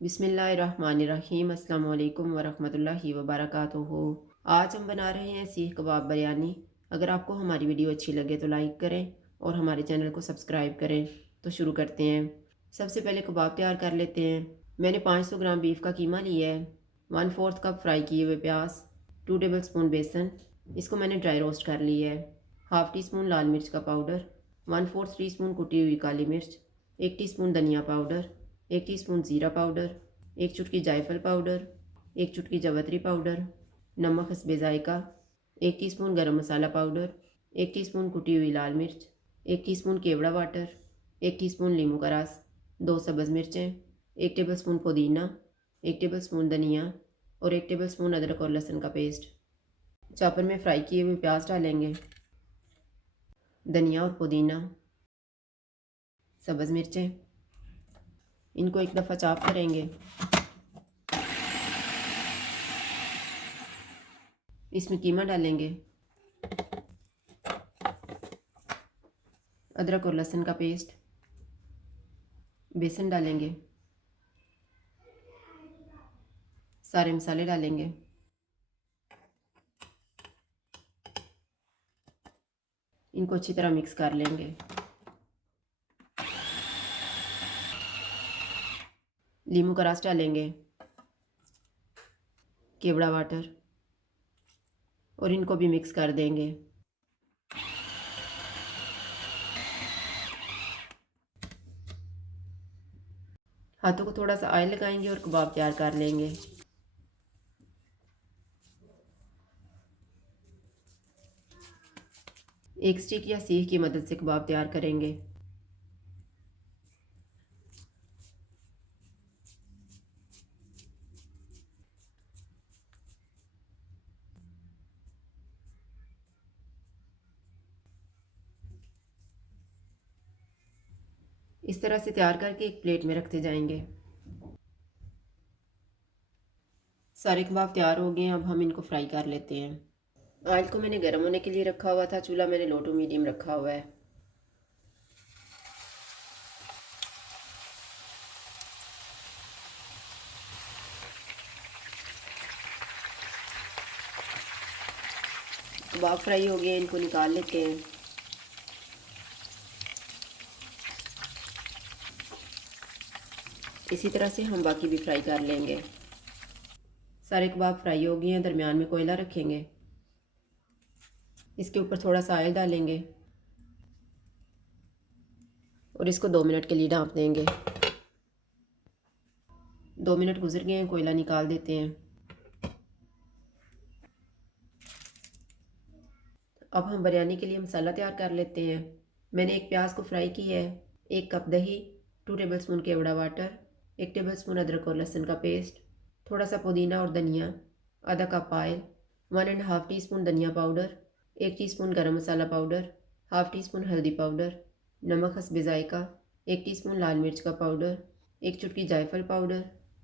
बिस्मिल्लाहिर्रहमानिर्रहीम। अस्सलाम वालेकुम वरहमतुल्लाहि वबरकातुहू। आज हम बना रहे हैं सीख कबाब बिरयानी। अगर आपको हमारी वीडियो अच्छी लगे तो लाइक करें और हमारे चैनल को सब्सक्राइब करें। तो शुरू करते हैं। सबसे पहले कबाब तैयार कर लेते हैं। मैंने 500 ग्राम बीफ का कीमा लिया है, 1/4 कप फ्राई किए हुए प्याज, 2 टेबल स्पून बेसन, इसको मैंने ड्राई रोस्ट कर लिया है, हाफ़ टी स्पून लाल मिर्च का पाउडर, 1/4 टी स्पून कुटी हुई काली मिर्च, 1 टीस्पून धनिया पाउडर, 1 टीस्पून ज़ीरा पाउडर, 1 चुटकी जायफल पाउडर, 1 चुटकी जवतरी पाउडर, नमक हस्बे ज़ायका, 1 टीस्पून गरम मसाला पाउडर, 1 टीस्पून कुटी हुई लाल मिर्च, 1 टीस्पून केवड़ा वाटर, 1 टीस्पून लींबू का रस, 2 सब्ज़ मिर्चें, 1 टेबल स्पून पुदीना, 1 टेबल स्पून धनिया और 1 टेबल स्पून अदरक और लहसुन का पेस्ट। चॉपर में फ्राई किए हुए प्याज डालेंगे, धनिया और पुदीना, सब्ज़ मिर्चें, इनको एक दफ़ा चॉप करेंगे। इसमें कीमा डालेंगे, अदरक और लहसुन का पेस्ट, बेसन डालेंगे, सारे मसाले डालेंगे, इनको अच्छी तरह मिक्स कर लेंगे। लींबू का रस डालेंगे, केवड़ा वाटर और इनको भी मिक्स कर देंगे। हाथों को थोड़ा सा ऑयल लगाएंगे और कबाब तैयार कर लेंगे। एक स्टिक या सीख की मदद से कबाब तैयार करेंगे। इस तरह से तैयार करके एक प्लेट में रखते जाएंगे। सारे कबाब तैयार हो गए हैं, अब हम इनको फ्राई कर लेते हैं। ऑयल को मैंने गर्म होने के लिए रखा हुआ था, चूल्हा मैंने लो टू मीडियम रखा हुआ है। कबाब फ्राई हो गए, इनको निकाल लेते हैं। इसी तरह से हम बाकी भी फ्राई कर लेंगे। सारे कबाब फ्राई हो गए हैं, दरमियान में कोयला रखेंगे, इसके ऊपर थोड़ा सा ऑयल डालेंगे और इसको 2 मिनट के लिए ढाँप देंगे। 2 मिनट गुजर गए हैं, कोयला निकाल देते हैं। अब हम बिरयानी के लिए मसाला तैयार कर लेते हैं। मैंने एक प्याज को फ्राई किया है, 1 कप दही, 2 टेबल स्पून केवड़ा वाटर, 1 टेबल स्पून अदरक और लहसुन का पेस्ट, थोड़ा सा पुदीना और धनिया, आधा कप ऑयल, 1.5 टीस्पून धनिया पाउडर, 1 टीस्पून गरम मसाला पाउडर, हाफ़ टी स्पून हल्दी पाउडर, नमक हस्बे ज़ायका, 1 टीस्पून लाल मिर्च का पाउडर, 1 चुटकी जायफल पाउडर,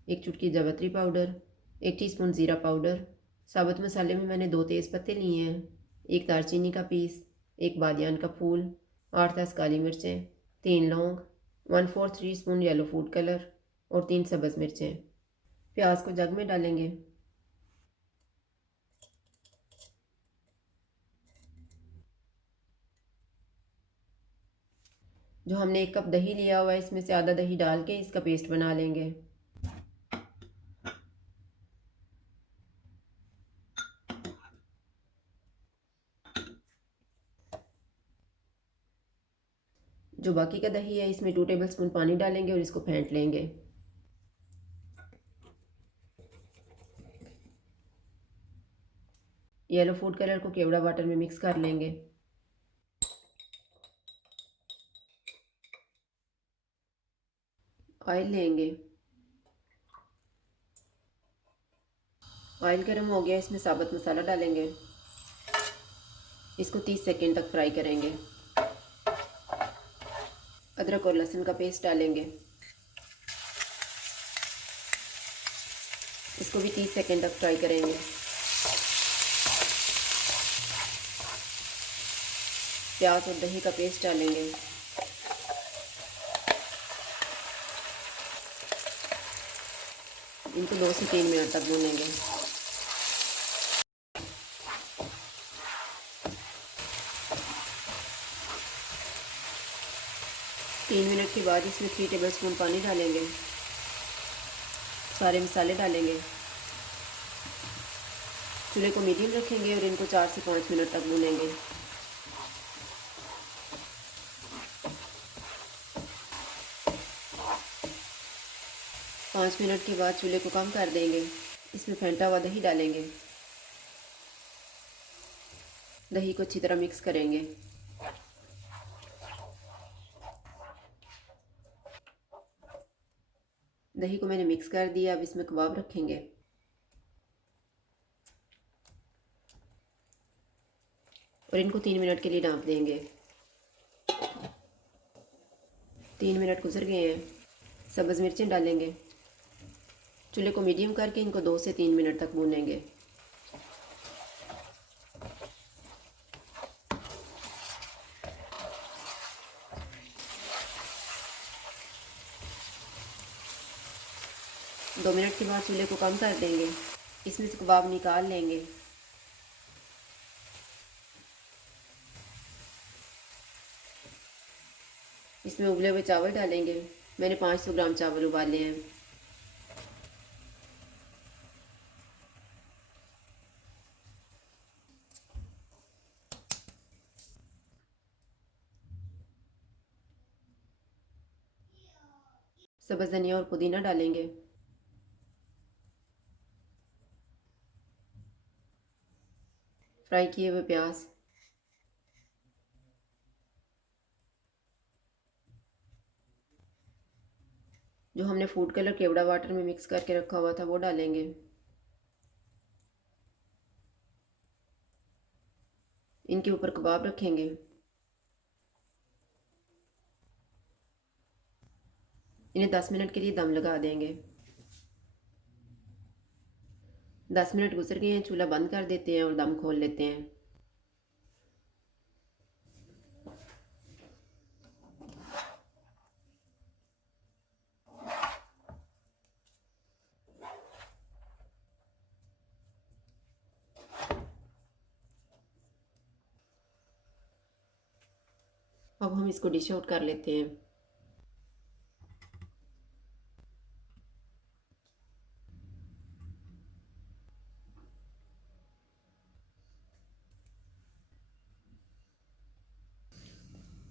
1 चुटकी जवतरी पाउडर, 1 टीस्पून ज़ीरा पाउडर। साबुत मसाले में मैंने 2 तेज़ पत्ते लिए हैं, 1 दालचीनी का पीस, 1 बादियान का फूल, 8-10 काली मिर्चें, 3 लौंग, 1/4 tea spoon yellow food colour और 3 सब्ज़ मिर्चें। प्याज को जग में डालेंगे। जो हमने 1 कप दही लिया हुआ है, इसमें से आधा दही डाल के इसका पेस्ट बना लेंगे। जो बाकी का दही है, इसमें 2 टेबल स्पून पानी डालेंगे और इसको फेंट लेंगे। येलो फूड कलर को केवड़ा वाटर में मिक्स कर लेंगे। ऑयल लेंगे, ऑयल गर्म हो गया, इसमें साबुत मसाला डालेंगे, इसको 30 सेकंड तक फ्राई करेंगे। अदरक और लहसुन का पेस्ट डालेंगे, इसको भी 30 सेकंड तक फ्राई करेंगे। प्याज और दही का पेस्ट डालेंगे, इनको 2 से 3 मिनट तक भूनेंगे। 3 मिनट के बाद इसमें 3 टेबलस्पून पानी डालेंगे। सारे मसाले डालेंगे। चूल्हे को मीडियम रखेंगे और इनको 4 से 5 मिनट तक भूनेंगे। 5 मिनट के बाद चूल्हे को कम कर देंगे। इसमें फेंटा हुआ दही डालेंगे। दही को अच्छी तरह मिक्स करेंगे। दही को मैंने मिक्स कर दिया। अब इसमें कबाब रखेंगे। और इनको 3 मिनट के लिए ढाँप देंगे। 3 मिनट गुजर गए हैं। सब्ज़ मिर्चें डालेंगे। चूल्हे को मीडियम करके इनको 2 से 3 मिनट तक भूनेंगे। दो मिनट के बाद चूल्हे को कम कर देंगे। इसमें से कबाब निकाल लेंगे। इसमें उबले हुए चावल डालेंगे। मैंने 500 ग्राम चावल उबाले हैं। सब्ज़ धनिया और पुदीना डालेंगे। फ्राई किए हुए प्याज, जो हमने फूड कलर केवड़ा वाटर में मिक्स करके रखा हुआ था वो डालेंगे। इनके ऊपर कबाब रखेंगे। इन्हें 10 मिनट के लिए दम लगा देंगे। 10 मिनट गुजर गए हैं। चूल्हा बंद कर देते हैं और दम खोल लेते हैं। अब हम इसको डिश आउट कर लेते हैं।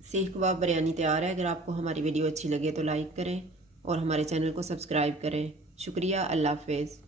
सीख कबाब बिरयानी तैयार है। अगर आपको हमारी वीडियो अच्छी लगे तो लाइक करें और हमारे चैनल को सब्सक्राइब करें। शुक्रिया। अल्लाह हाफ़िज़।